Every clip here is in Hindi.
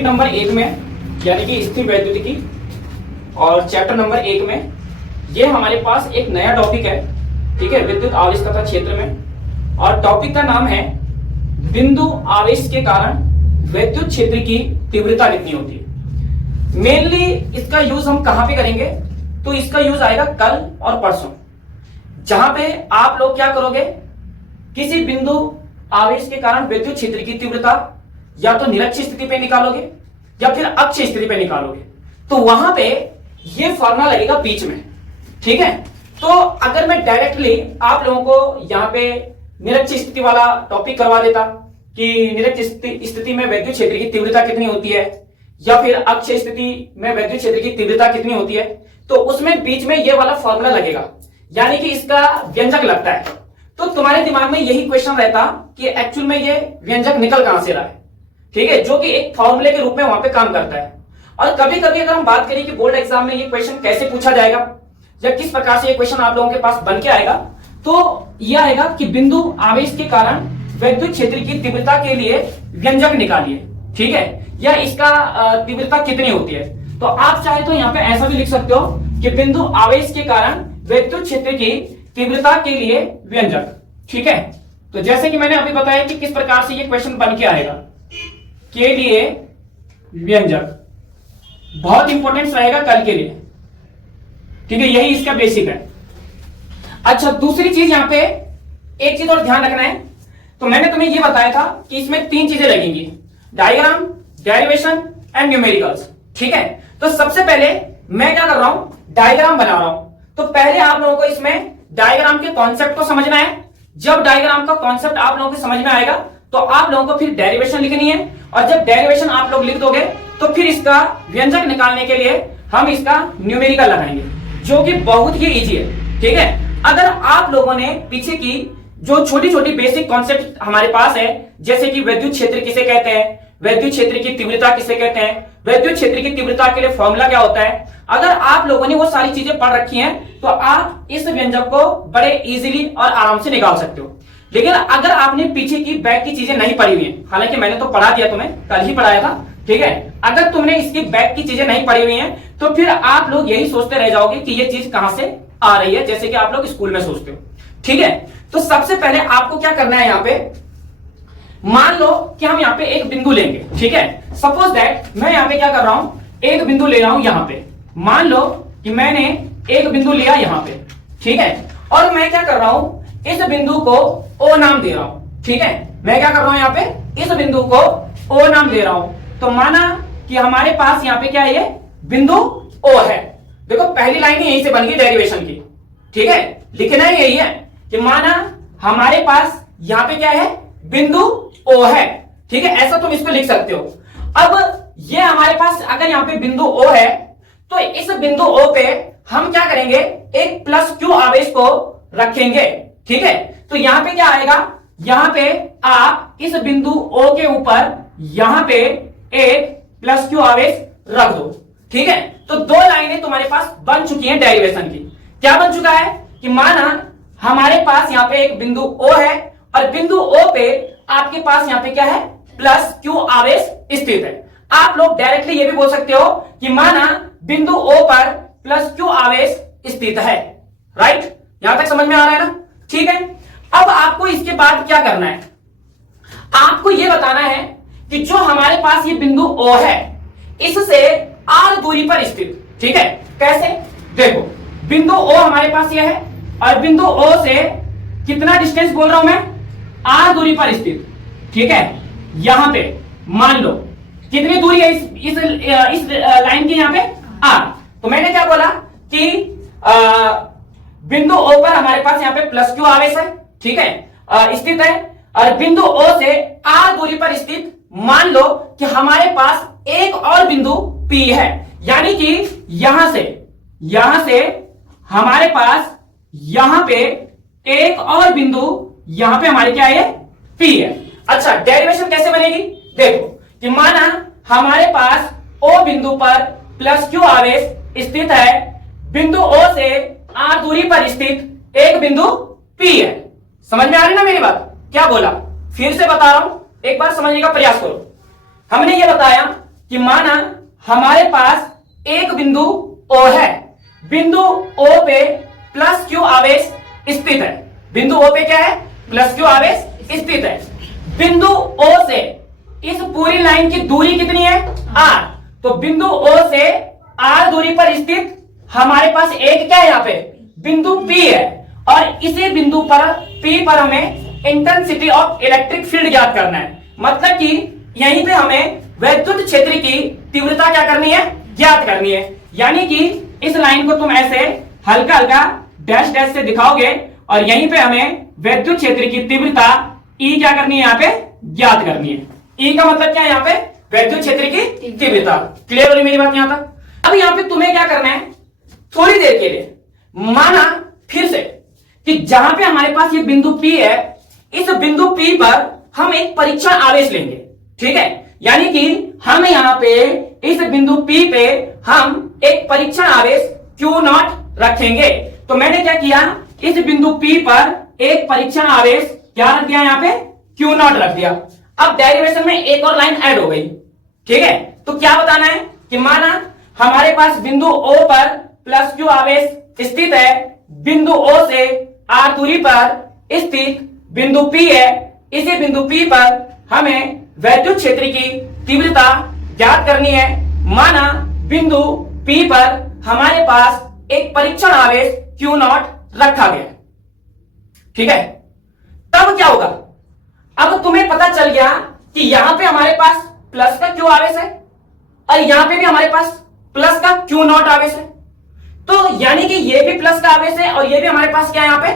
यूनिट नंबर 1 में यानी कि स्थिर वैद्युतिकी और चैप्टर नंबर 1 में ये हमारे पास एक नया टॉपिक है, ठीक है, विद्युत आवेश तथा क्षेत्र में। और टॉपिक का नाम है बिंदु आवेश के कारण विद्युत क्षेत्र की तीव्रता कितनी होती है। मेनली इसका यूज हम कहां पे करेंगे, तो इसका यूज आएगा कल और परसों, जहां पे आप लोग क्या करोगे, किसी बिंदु आवेश के कारण विद्युत क्षेत्र की तीव्रता या तो निरक्ष स्थिति पे निकालोगे या फिर अक्ष स्थिति पे निकालोगे। तो वहां पे ये फॉर्मूला लगेगा बीच में, ठीक है। तो अगर मैं डायरेक्टली आप लोगों को यहां पे निरक्ष स्थिति वाला टॉपिक करवा देता कि निरक्ष स्थिति में विद्युत क्षेत्र की तीव्रता कितनी होती है या फिर अक्ष स्थिति में विद्युत क्षेत्र की तीव्रता कितनी होती है, तो उसमें बीच में ये वाला फॉर्मूला लगेगा, यानी कि इसका व्यंजक लगता है। तो तुम्हारे दिमाग में यही क्वेश्चन रहता कि एक्चुअल में ये व्यंजक निकल कहां से रहा है, ठीक है, जो कि एक फॉर्मूले के रूप में वहां पे काम करता है। और कभी कभी अगर हम बात करें कि बोर्ड एग्जाम में ये क्वेश्चन कैसे पूछा जाएगा या किस प्रकार से ये क्वेश्चन आप लोगों के पास बन के आएगा, तो यह आएगा कि बिंदु आवेश के कारण विद्युत क्षेत्र की तीव्रता के लिए व्यंजक निकालिए, ठीक है, या इसका तीव्रता कितनी होती है। तो आप चाहे तो यहाँ पे ऐसा भी लिख सकते हो कि बिंदु आवेश के कारण विद्युत क्षेत्र की तीव्रता के लिए व्यंजक, ठीक है। तो जैसे कि मैंने अभी बताया कि किस प्रकार से ये क्वेश्चन बन के आएगा, के लिए व्यंजक बहुत इंपॉर्टेंट रहेगा कल के लिए, ठीक है, यही इसका बेसिक है। अच्छा, दूसरी चीज यहां पे एक चीज और ध्यान रखना है, तो मैंने तुम्हें यह बताया था कि इसमें 3 चीजें लगेंगी, डायग्राम, डेरिवेशन एंड न्यूमेरिकल्स, ठीक है। तो सबसे पहले मैं क्या कर रहा हूं, डायग्राम बना रहा हूं। तो पहले आप लोगों को इसमें डायग्राम के कॉन्सेप्ट को समझना है। जब डायग्राम का कॉन्सेप्ट आप लोगों को समझ में आएगा तो आप लोगों को फिर डेरिवेशन लिखनी है, और जब डेरिवेशन आप लोग लिख दोगे तो फिर इसका व्यंजक निकालने के लिए हम इसका न्यूमेरिकल लगाएंगे, जो कि बहुत ही इजी है, ठीक है। अगर आप लोगों ने पीछे की जो छोटी छोटी बेसिक कॉन्सेप्ट हमारे पास है, जैसे कि विद्युत क्षेत्र किसे कहते हैं, विद्युत क्षेत्र की तीव्रता किसे कहते हैं, विद्युत क्षेत्र की तीव्रता के लिए फॉर्मूला क्या होता है, अगर आप लोगों ने वो सारी चीजें पढ़ रखी हैं तो आप इस व्यंजक को बड़े इजीली और आराम से निकाल सकते हो। लेकिन अगर आपने पीछे की बैक की चीजें नहीं पढ़ी हुई हैं, हालांकि मैंने तो पढ़ा दिया, तुम्हें कल ही पढ़ाया था, ठीक है, अगर तुमने इसकी बैक की चीजें नहीं पढ़ी हुई हैं तो फिर आप लोग यही सोचते रह जाओगे कि ये चीज कहां से आ रही है, जैसे कि आप लोग स्कूल में सोचते हो, ठीक है। तो सबसे पहले आपको क्या करना है, यहां पे मान लो कि हम यहां पे एक बिंदु लेंगे, ठीक है। सपोज दैट मैं यहां पे क्या कर रहा हूं, एक बिंदु ले रहा हूं यहां पे। मान लो कि मैंने एक बिंदु लिया यहां पे, ठीक है, और मैं क्या कर रहा हूं, इस बिंदु को O नाम दे रहा हूं, ठीक है। मैं क्या कर रहा हूं, यहां पे इस बिंदु को O नाम दे रहा हूं। तो माना कि हमारे पास यहां पे क्या है, ये बिंदु O है। देखो पहली लाइन यहीं से बन गई डेरिवेशन की, ठीक है। लिखना ही यही है कि माना हमारे पास यहां पे क्या है, बिंदु O है, ठीक है, ऐसा तुम इसको लिख सकते हो। अब ये हमारे पास अगर यहां पे बिंदु O है तो इस बिंदु O पे हम क्या करेंगे, एक प्लस Q आवेश को रखेंगे, ठीक है। तो यहां पे क्या आएगा, यहां पे आप इस बिंदु O के ऊपर यहां पे एक प्लस Q आवेश रख दो, ठीक है। तो 2 लाइनें तुम्हारे पास बन चुकी हैं डेरिवेशन की। क्या बन चुका है कि माना हमारे पास यहां पे एक बिंदु O है और बिंदु O पे आपके पास यहां पे क्या है, प्लस Q आवेश स्थित है। आप लोग डायरेक्टली ये भी बोल सकते हो कि माना बिंदु O पर प्लस Q आवेश स्थित है, राइट। यहां तक समझ में आ रहा है ना, ठीक है। अब आपको इसके बाद क्या करना है, आपको यह बताना है कि जो हमारे पास ये बिंदु O है इससे R दूरी पर स्थित, ठीक है। कैसे, देखो बिंदु O हमारे पास यह है और बिंदु O से कितना डिस्टेंस बोल रहा हूं मैं, R दूरी पर स्थित, ठीक है। यहां पे मान लो कितनी दूरी है इस लाइन की, यहां पे R। तो मैंने क्या बोला कि बिंदु O पर हमारे पास यहां पे प्लस Q आवेश है, ठीक है, स्थित है, और बिंदु O से R दूरी पर स्थित मान लो कि हमारे पास एक और बिंदु P है, यानी कि यहां से हमारे पास यहां पे एक और बिंदु यहां पे हमारे क्या है, P है। अच्छा, डेरिवेशन कैसे बनेगी, देखो कि माना हमारे पास O बिंदु पर प्लस Q आवेश स्थित है, बिंदु O से R दूरी पर स्थित एक बिंदु P है। समझ में आ रही ना मेरी बात, क्या बोला, फिर से बता रहा हूं, एक बार समझने का प्रयास करो। हमने ये बताया कि माना हमारे पास एक बिंदु O है, बिंदु O पे प्लस Q आवेश स्थित है। बिंदु O पे क्या है? प्लस Q आवेश स्थित है। बिंदु O से इस पूरी लाइन की दूरी कितनी है? R। तो बिंदु O से R दूरी पर स्थित हमारे पास एक क्या है यहाँ पे? बिंदु P है, और इसी बिंदु पर P पर हमें इंटेंसिटी ऑफ इलेक्ट्रिक फील्ड ज्ञात करना है। मतलब कि यहीं पे हमें वैद्युत क्षेत्र की तीव्रता क्या करनी है? ज्ञात करनी है। यानी कि इस लाइन को तुम ऐसे हल्का हल्का डैश डैश से दिखाओगे और यहीं पे हमें वैद्युत क्षेत्र की तीव्रता E क्या करनी है? यहाँ पे ज्ञात करनी है। E का मतलब क्या है यहाँ पे? वैद्युत क्षेत्र की तीव्रता। क्लियर हो रही मेरी बात यहां तक? अब यहाँ पे तुम्हें क्या करना है, थोड़ी देर के लिए माना फिर से कि जहां पे हमारे पास ये बिंदु P है, इस बिंदु P पर हम एक परीक्षण आवेश लेंगे। ठीक है, यानी कि हम यहां पे इस बिंदु P पे हम एक परीक्षण आवेश Q0 रखेंगे। तो मैंने क्या किया, इस बिंदु P पर एक परीक्षण आवेश क्या रख दिया? यहाँ पे Q0 रख दिया। अब डेरिवेशन में एक और लाइन ऐड हो गई। ठीक है, तो क्या बताना है कि माना हमारे पास बिंदु O पर प्लस Q आवेश स्थित है, बिंदु O से R दूरी पर स्थित बिंदु P है। इसी बिंदु P पर हमें वैद्युत क्षेत्र की तीव्रता ज्ञात करनी है। माना बिंदु P पर हमारे पास एक परीक्षण आवेश Q0 रखा गया। ठीक है, तब क्या होगा? अब तुम्हें पता चल गया कि यहां पे हमारे पास प्लस का Q आवेश है और यहां पे भी हमारे पास प्लस का Q0 आवेश है। तो यानी कि ये भी प्लस का आवेश है और ये भी हमारे पास क्या है? यहाँ पे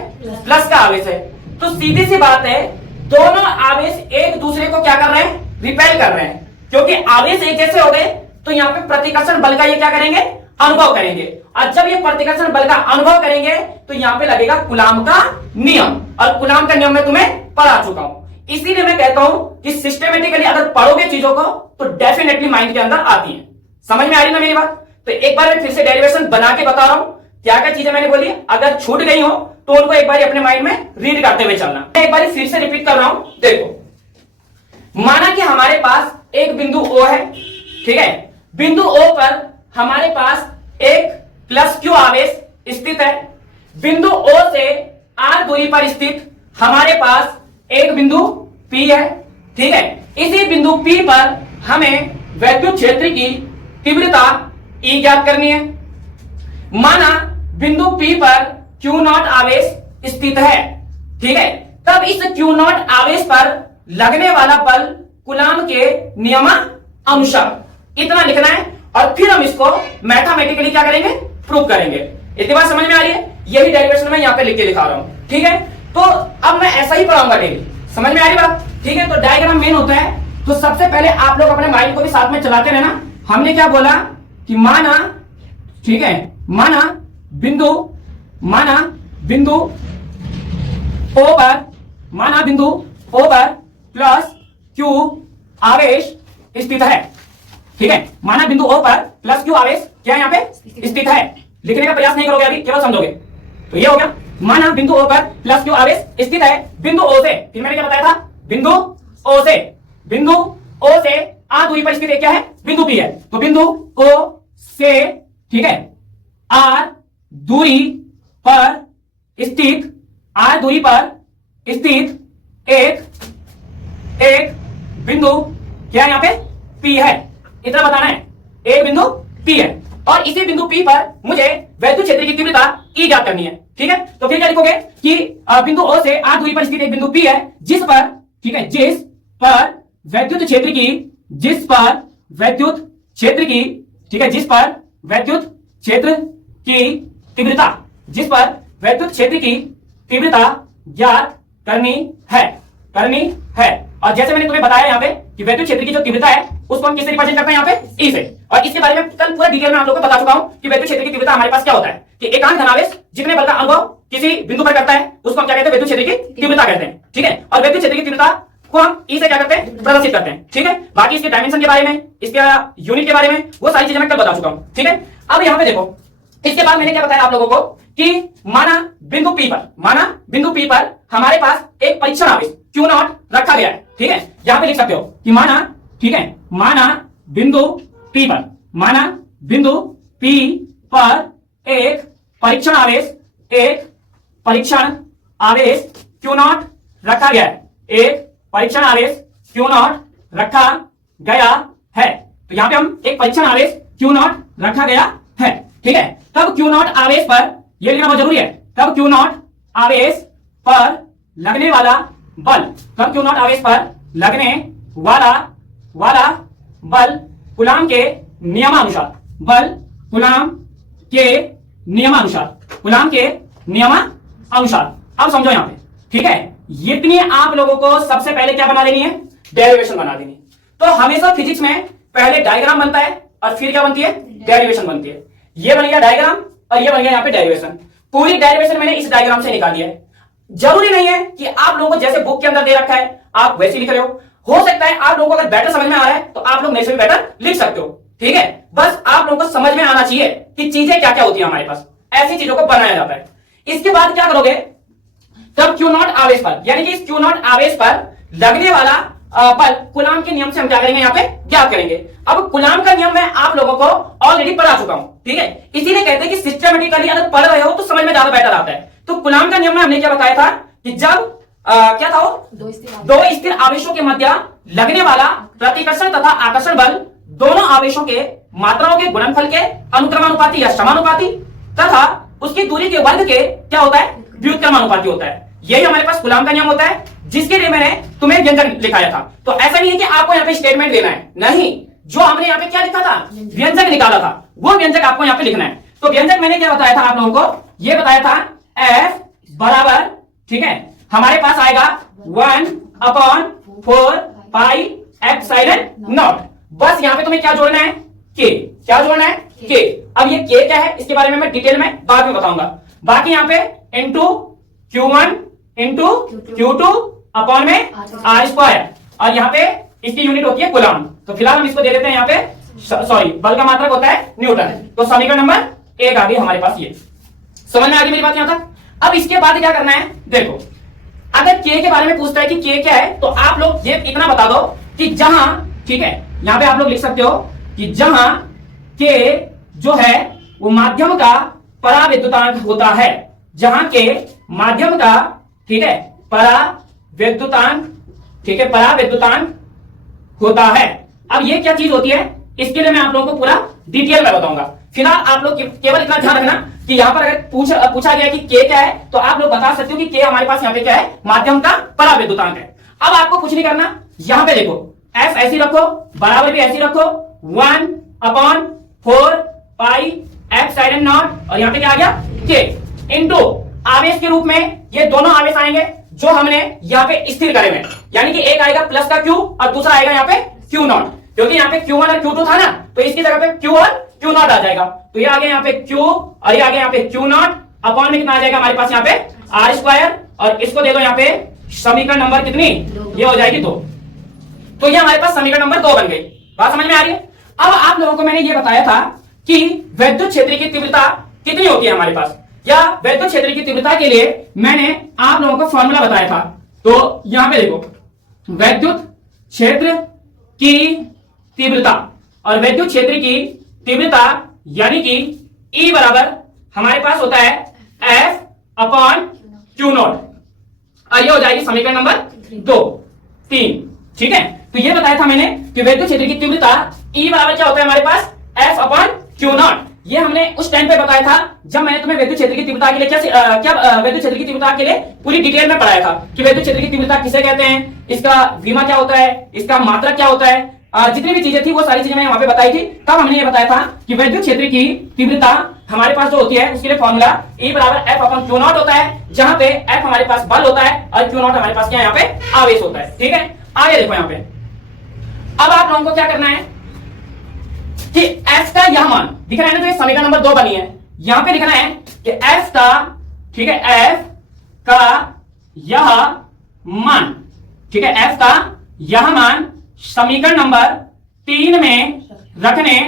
प्लस का आवेश है। तो सीधी सी बात है, दोनों आवेश एक दूसरे को क्या कर रहे हैं? रिपेल कर रहे हैं। क्योंकि आवेश एक जैसे हो गए तो यहाँ पे प्रतिकर्षण बल का ये क्या करेंगे? अनुभव करेंगे। और जब ये प्रतिकर्षण बल का अनुभव करेंगे तो यहाँ पे लगेगा कूलाम का नियम, और कूलाम का नियम मैं तुम्हें पढ़ा चुका हूं। इसीलिए मैं कहता हूं कि सिस्टमेटिकली अगर पढ़ोगे चीजों को तो डेफिनेटली माइंड के अंदर आती है। समझ में आ रही ना मेरी बात? तो एक बार मैं फिर से डेरिवेशन बना के बता रहा हूं, क्या क्या चीजें मैंने बोली। अगर छूट गई हो तो उनको एक बार अपने माइंड में रीड करते हुए चलना। मैं एक बार फिर से रिपीट कर रहा हूं। देखो, माना कि हमारे पास एक बिंदु O है। ठीक है, बिंदु O पर हमारे पास एक प्लस Q आवेश स्थित है। बिंदु O से R दूरी पर स्थित हमारे पास एक बिंदु P है। ठीक है, इसी बिंदु P पर हमें वैद्युत क्षेत्र की तीव्रता E ज्ञात करनी है। माना बिंदु P पर Q0 आवेश स्थित है। ठीक है, तब इस Q0 आवेश पर लगने वाला बल कूलाम के नियम अनुसार इतना लिखना है, और फिर हम इसको मैथमेटिकली क्या करेंगे? प्रूव करेंगे। इतनी बात समझ में आ रही है? यही डेरिवेशन में यहाँ पे लिख के दिखा रहा हूं। ठीक है, तो अब मैं ऐसा ही पढ़ाऊंगा डेली। समझ में आ रही बात? ठीक है, तो डायग्राम मेन होता है। तो सबसे पहले आप लोग अपने माइंड को भी साथ में चलाते रहना। हमने क्या बोला कि माना, ठीक है, माना बिंदु O पर प्लस Q आवेश स्थित है। ठीक है, माना बिंदु O पर प्लस Q आवेश क्या यहाँ पे स्थित है। लिखने का प्रयास नहीं करोगे, अभी केवल समझोगे। तो ये हो गया, माना बिंदु O पर प्लस Q आवेश स्थित है बिंदु O से। फिर मैंने क्या बताया था? बिंदु O से R दूरी पर स्थित एक क्या है? बिंदु P है। तो बिंदु O से, ठीक है, R दूरी पर स्थित एक बिंदु क्या है यहाँ पे? P है। इतना बताना है, एक बिंदु P है, और इसी बिंदु P पर मुझे वैद्युत क्षेत्र की तीव्रता E ज्ञात करनी है। ठीक है, तो फिर क्या लिखोगे कि बिंदु O से R दूरी पर स्थित एक बिंदु P है, जिस पर, ठीक है, जिस पर वैद्युत क्षेत्र की तीव्रता ज्ञात करनी है। और जैसे मैंने तुम्हें बताया यहाँ पे कि वैद्युत क्षेत्र की जो तीव्रता है उसको हम किससे रिप्रेजेंट करते हैं? यहाँ पे E से। और इसके बारे में कल पूरा डिटेल में आप लोगों को बता चुका हूं कि वैद्युत क्षेत्र की तीव्रता हमारे पास क्या होता है कि एकांक धनावेश जितने बल का अनुभव किसी बिंदु पर करता है उसको हम क्या कहते हैं? वैद्युत क्षेत्र की तीव्रता कहते हैं। ठीक है, और वैद्युत क्षेत्र की तीव्रता को हम E से क्या करते हैं? प्रदर्शित करते हैं। ठीक है, बाकी इसके डायमेंशन के बारे में, इसके यूनिट के बारे में, वो सारी चीजें मैं कल बता चुका हूं। ठीक है, अब यहाँ पे देखो, इसके बाद मैंने क्या बताया आप लोगों को कि माना बिंदु P पर हमारे पास एक परीक्षण आवेश Q0 रखा गया है। ठीक है, यहां पे लिख सकते हो कि माना, ठीक है, माना बिंदु P पर, माना बिंदु P पर एक परीक्षण आवेश Q नॉट रखा गया है, एक परीक्षण आवेश Q नॉट रखा गया है। तो यहां पे हम एक परीक्षण आवेश Q नॉट रखा गया है, ठीक है। तब Q नॉट आवेश पर, यह लिखना बहुत जरूरी है, तब Q नॉट आवेश पर लगने वाला बल, तब Q नॉट आवेश पर लगने वाला बल कूलाम के नियमानुसार, बल कूलाम के नियमानुसार। अब समझो यहां पे, ठीक है। इतनी आप लोगों को सबसे पहले क्या बना देनी है, डेरिवेशन बना देनी। तो हमेशा फिजिक्स में पहले डायग्राम बनता है और फिर क्या बनती है, डेरिवेशन बनती है। ये बन गया डायग्राम और ये बन गया यहाँ पे डेरिवेशन। पूरी डेरिवेशन मैंने इस डायग्राम से निकाल दिया है। जरूरी नहीं है कि आप लोगों को जैसे बुक के अंदर दे रखा है आप वैसे लिख रहे हो सकता है आप लोगों को अगर बेटर समझ में आ रहा है तो आप लोग मेरे से भी बेटर लिख सकते हो, ठीक है। बस आप लोगों को समझ में आना चाहिए कि चीजें क्या क्या होती है हमारे पास, ऐसी चीजों को बनाया जाता है। इसके बाद क्या करोगे, तब Q नॉट आवेश पर, यानी कि इस Q नॉट आवेश पर लगने वाला बल कूलाम के नियम से हम क्या करेंगे, यहाँ पे ज्ञात करेंगे। अब कूलाम का नियम मैं आप लोगों को ऑलरेडी पढ़ा चुका हूं, ठीक है। इसीलिए कहते हैं कि सिस्टमेटिकली अगर पढ़ रहे हो तो समझ में ज्यादा बेटर आता है। तो कूलाम का नियम में हमने क्या बताया था कि जब क्या था वो, दो स्थिर आवेशों के मध्य लगने वाला प्रतिकर्षण तथा आकर्षण बल दोनों आवेशों के मात्राओं के गुणनफल के अनुक्रमानुपाती या समानुपाती तथा उसकी दूरी के वर्ग के क्या होता है, व्युत्क्रमानुपाती होता है। यही हमारे पास कूलाम का नियम होता है, जिसके लिए मैंने तुम्हें व्यंजक लिखाया था। तो ऐसा नहीं है कि आपको यहाँ पे स्टेटमेंट देना है, नहीं, जो हमने यहाँ पे क्या लिखा था, व्यंजक निकाला था, वो व्यंजक आपको यहाँ पे लिखना है। तो व्यंजक मैंने क्या बताया था आप लोगों को, ये बताया था F बराबर, ठीक है, हमारे पास आएगा 1/4 पाई एप्सिलॉन नॉट। बस यहाँ पे तुम्हें क्या जोड़ना है, K, क्या जोड़ना है, K। अब ये K क्या है इसके बारे में मैं डिटेल में बाद में बताऊंगा। बाकी यहाँ पे into Q1 into Q2 upon में R स्क्वायर, और यहाँ पे इसकी यूनिट होती है कूलाम। तो फिलहाल हम इसको दे देते हैं यहाँ पे, सॉरी, बल का मात्रक होता है न्यूटन। तो समीकरण नंबर 1 आ गई हमारे पास। ये समझ में आ गई मेरी बात यहाँ तक। अब इसके बाद क्या करना है, देखो, अगर K के बारे में पूछता है कि K क्या है, तो आप लोग ये इतना बता दो कि जहां, ठीक है, यहां पे आप लोग लिख सकते हो कि जहां K जो है वो माध्यम का पराविद्युतांक होता है, जहां K माध्यम का, ठीक है, पराविद्युतांक, ठीक है, पराविद्युतांक होता है। अब ये क्या चीज होती है, इसके लिए मैं आप लोगों को पूरा डिटेल में बताऊंगा। फिलहाल आप लोग केवल इतना ध्यान रखना कि यहाँ पर अगर पूछा गया कि K क्या है, तो आप लोग बता सकते हो कि K हमारे पास यहाँ पे क्या है, माध्यम का पराविद्युतांक है। अब आपको कुछ नहीं करना, यहाँ पे देखो F ऐसी रखो, बराबर भी ऐसी रखो, 1/4 पाई एप्सिलॉन नॉट, और यहाँ पे क्या आ गया, K इंटू आवेश के रूप में ये दोनों आवेश आएंगे जो हमने यहाँ पे स्थिर करे हुए, यानी कि एक आएगा प्लस का Q और दूसरा आएगा यहाँ पे Q नॉट, क्योंकि यहाँ पे Q1 और Q2 था ना, तो इसकी जगह पे Q और Q नॉट आ जाएगा। तो ये आ गया यहाँ पे Q और ये आ गया यहाँ पे Q नॉट, अपॉन में कितना आ जाएगा हमारे पास यहाँ पे R स्क्वायर, और इसको दे दो यहाँ पे समीकरण नंबर कितनी, ये हो जाएगी 2। तो ये हमारे पास समीकरण नंबर 2 बन गई। बात समझ में आ रही है। अब आप लोगों को मैंने ये बताया था कि विद्युत क्षेत्र की तीव्रता कितनी होती है हमारे पास, या विद्युत क्षेत्र की तीव्रता के लिए मैंने आप लोगों को फॉर्मूला बताया था। तो यहां पे देखो, विद्युत क्षेत्र की तीव्रता, और विद्युत क्षेत्र की तीव्रता यानी कि E बराबर हमारे पास होता है F अपॉन Q नॉट, और ये हो जाएगी समीकरण नंबर 3, ठीक है। तो ये बताया था मैंने कि विद्युत क्षेत्र की तीव्रता E बराबर क्या होता है हमारे पास, F अपॉन Q नॉट। ये हमने उस टाइम पे बताया था जब मैंने तुम्हें विद्युत क्षेत्र की तीव्रता के लिए क्या विद्युत क्षेत्र की तीव्रता के लिए पूरी डिटेल में पढ़ाया था कि विद्युत क्षेत्र की तीव्रता किसे कहते हैं, इसका विमा क्या होता है, इसका मात्रक क्या होता है, जितनी भी चीजें थी वो सारी चीजें मैंने वहां पे बताई थी। तब हमने ये बताया था कि विद्युत क्षेत्र की तीव्रता हमारे पास जो होती है उसके लिए फॉर्मूला E बराबर F अपॉन Q नॉट होता है, जहां पे F हमारे पास बल होता है और Q नॉट हमारे पास क्या यहाँ पे आवेश होता है, ठीक है। आगे देखो यहाँ पे, अब आप लोगों को क्या करना है कि F का यह मान दिख रहा है ना, तो ये समीकरण नंबर 2 बनी है। यहां पे लिखना है कि F का, ठीक है, F का यह मान, ठीक है, F का यह मान समीकरण नंबर 3 में रखने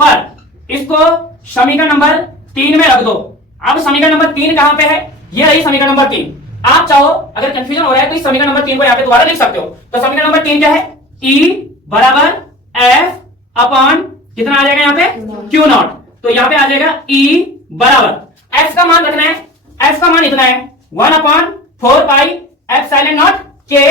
पर इसको समीकरण नंबर 3 में रख दो। अब समीकरण नंबर 3 कहां पे है, ये रही समीकरण नंबर 3। आप चाहो अगर कंफ्यूजन हो रहा है तो इस समीकरण नंबर 3 को यहां पे दोबारा लिख सकते हो। तो समीकरण नंबर 3 क्या है, E बराबर F अपॉन कितना आ जाएगा यहाँ पे क्यू नॉट। तो यहाँ पे आ जाएगा E बराबर एफ का मान रखना है, एफ का मान इतना है 1/4 पाई एप्सिलॉन नॉट के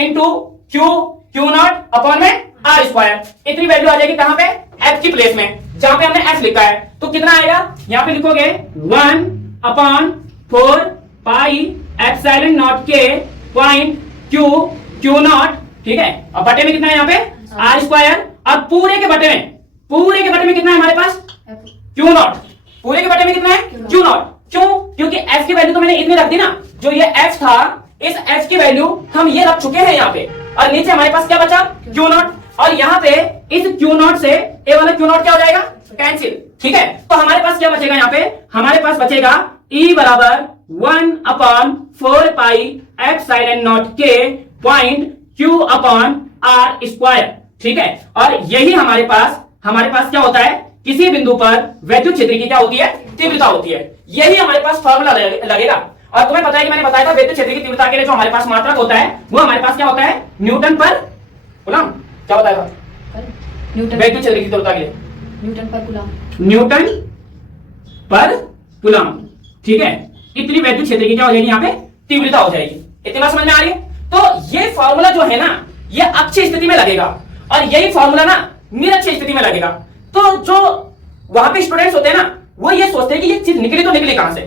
इंटू क्यू नॉट अपॉन में आर स्क्वायर। इतनी वैल्यू आ जाएगी कहां पे, एफ की प्लेस में, जहां पे हमने एफ लिखा है। तो कितना आएगा, यहां पे लिखोगे 1/4 pi epsilon naught k point Q not, ठीक है। अब बटे में कितना है यहाँ पे आर स्क्वायर। अब पूरे के बटे में कितना है हमारे पास क्यू नॉट, पूरे के बटे में कितना है क्यू नॉट। क्यों, क्योंकि एफ की वैल्यू तो मैंने इतनी रख दी ना, जो ये एफ था इस एफ की वैल्यू हम ये रख चुके हैं यहाँ पे, और नीचे हमारे पास क्या बचा क्यू नॉट, और यहाँ पे इस क्यू नॉट से ए वाला क्यू नॉट क्या हो जाएगा कैंसिल, ठीक है। तो हमारे पास क्या बचेगा यहाँ पे, हमारे पास बचेगा E बराबर 1/4 pi epsilon naught k point q upon r square, ठीक है। और यही हमारे पास क्या होता है, किसी बिंदु पर वैद्युत क्षेत्र की क्या होती है, तीव्रता होती है। यही हमारे पास फॉर्मूला लगेगा। और तुम्हें पता है कि मैंने बताया था वैद्युत क्षेत्र की तीव्रता के लिए जो हमारे पास मात्रक होता है वो हमारे पास क्या होता है, न्यूटन पर कूलम। क्या बताया था वैद्युत क्षेत्र की तीव्रता के लिए, न्यूटन पर कूलम, ठीक है। इतनी वैद्युत क्षेत्र की क्या हो जाएगी यहाँ पे तीव्रता हो जाएगी। इतनी बात समझ में आ रही है। तो ये फॉर्मूला जो है ना, ये अक्षीय स्थिति में लगेगा, और यही फॉर्मूला ना निरक्षीय स्थिति में लगेगा। तो जो वहां पे स्टूडेंट्स होते हैं ना, वो ये सोचते हैं कि ये चीज निकली तो निकली कहां से,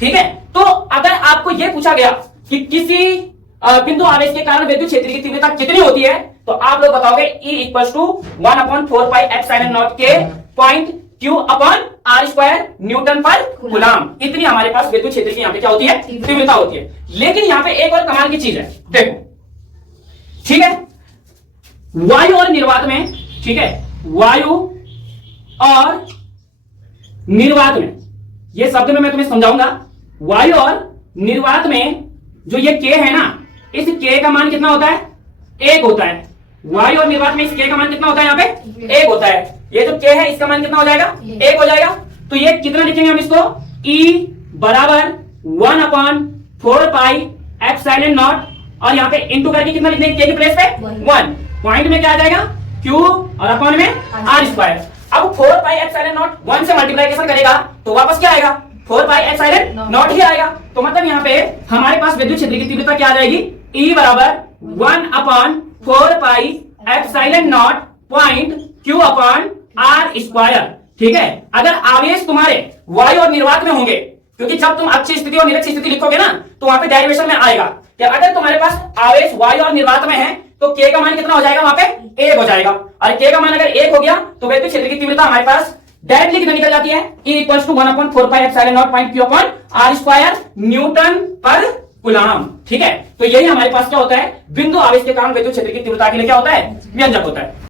ठीक है। तो अगर आपको ये पूछा गया कि किसी बिंदु आवेश के कारण विद्युत क्षेत्र की तीव्रता कितनी होती है, तो आप लोग बताओगे E = 1/4 pi epsilon naught k point q upon r square newton per coulomb. इतनी हमारे पास विद्युत क्षेत्र की यहाँ पे क्या होती है, तीव्रता होती है। लेकिन यहाँ पे एक और कमाल की चीज है, देखो, ठीक है। वायु और निर्वात में, ठीक है, वायु और निर्वात में, ये शब्द में मैं तुम्हें समझाऊंगा। वायु और निर्वात में जो ये K है ना, इस K का मान कितना होता है, 1 होता है। वायु और निर्वात में इस K का मान कितना होता है, यहाँ पे 1 होता है। ये जो K है इसका मान कितना हो जाएगा, 1 हो जाएगा। तो ये कितना लिखेंगे हम इसको, E बराबर 1/4 पाई एप्सिलॉन नॉट, और यहाँ पे इंटू करके कितना लिखने K की प्लेस पे 1, पॉइंट में क्या आ जाएगा Q और अपॉन में R स्क्वायर। अब 4 पाई एप्सिलॉन नॉट 1 से मल्टीप्लिकेशन करेगा तो वापस क्या आएगा, 4 पाई एप्सिलॉन नॉट ही आएगा। तो मतलब यहाँ पे हमारे पास विद्युत क्षेत्र की तीव्रता क्या आ जाएगी, E बराबर 1/4 pi epsilon not point Q upon R square, ठीक है। अगर आवेश तुम्हारे वायु और निर्वात में होंगे, क्योंकि जब तुम अक्षीय स्थिति और निरक्षीय स्थिति लिखोगे ना, तो वहां पे डेरिवेशन में आएगा कि अगर तुम्हारे पास आवेश वायु और निर्वात में है तो K का मान कितना हो जाएगा, वहां पे 1 हो जाएगा। और K का मान अगर 1 हो गया तो विद्युत क्षेत्र की तीव्रता हमारे पास डायरेक्टली कितना निकल जाती है, E = 1/4 pi epsilon not point Q upon R square newton per coulomb, ठीक है। तो यही हमारे पास क्या होता है, बिंदु आवेश के कारण विद्युत क्षेत्र की तीव्रता के लिए क्या होता है, व्यंजक होता है।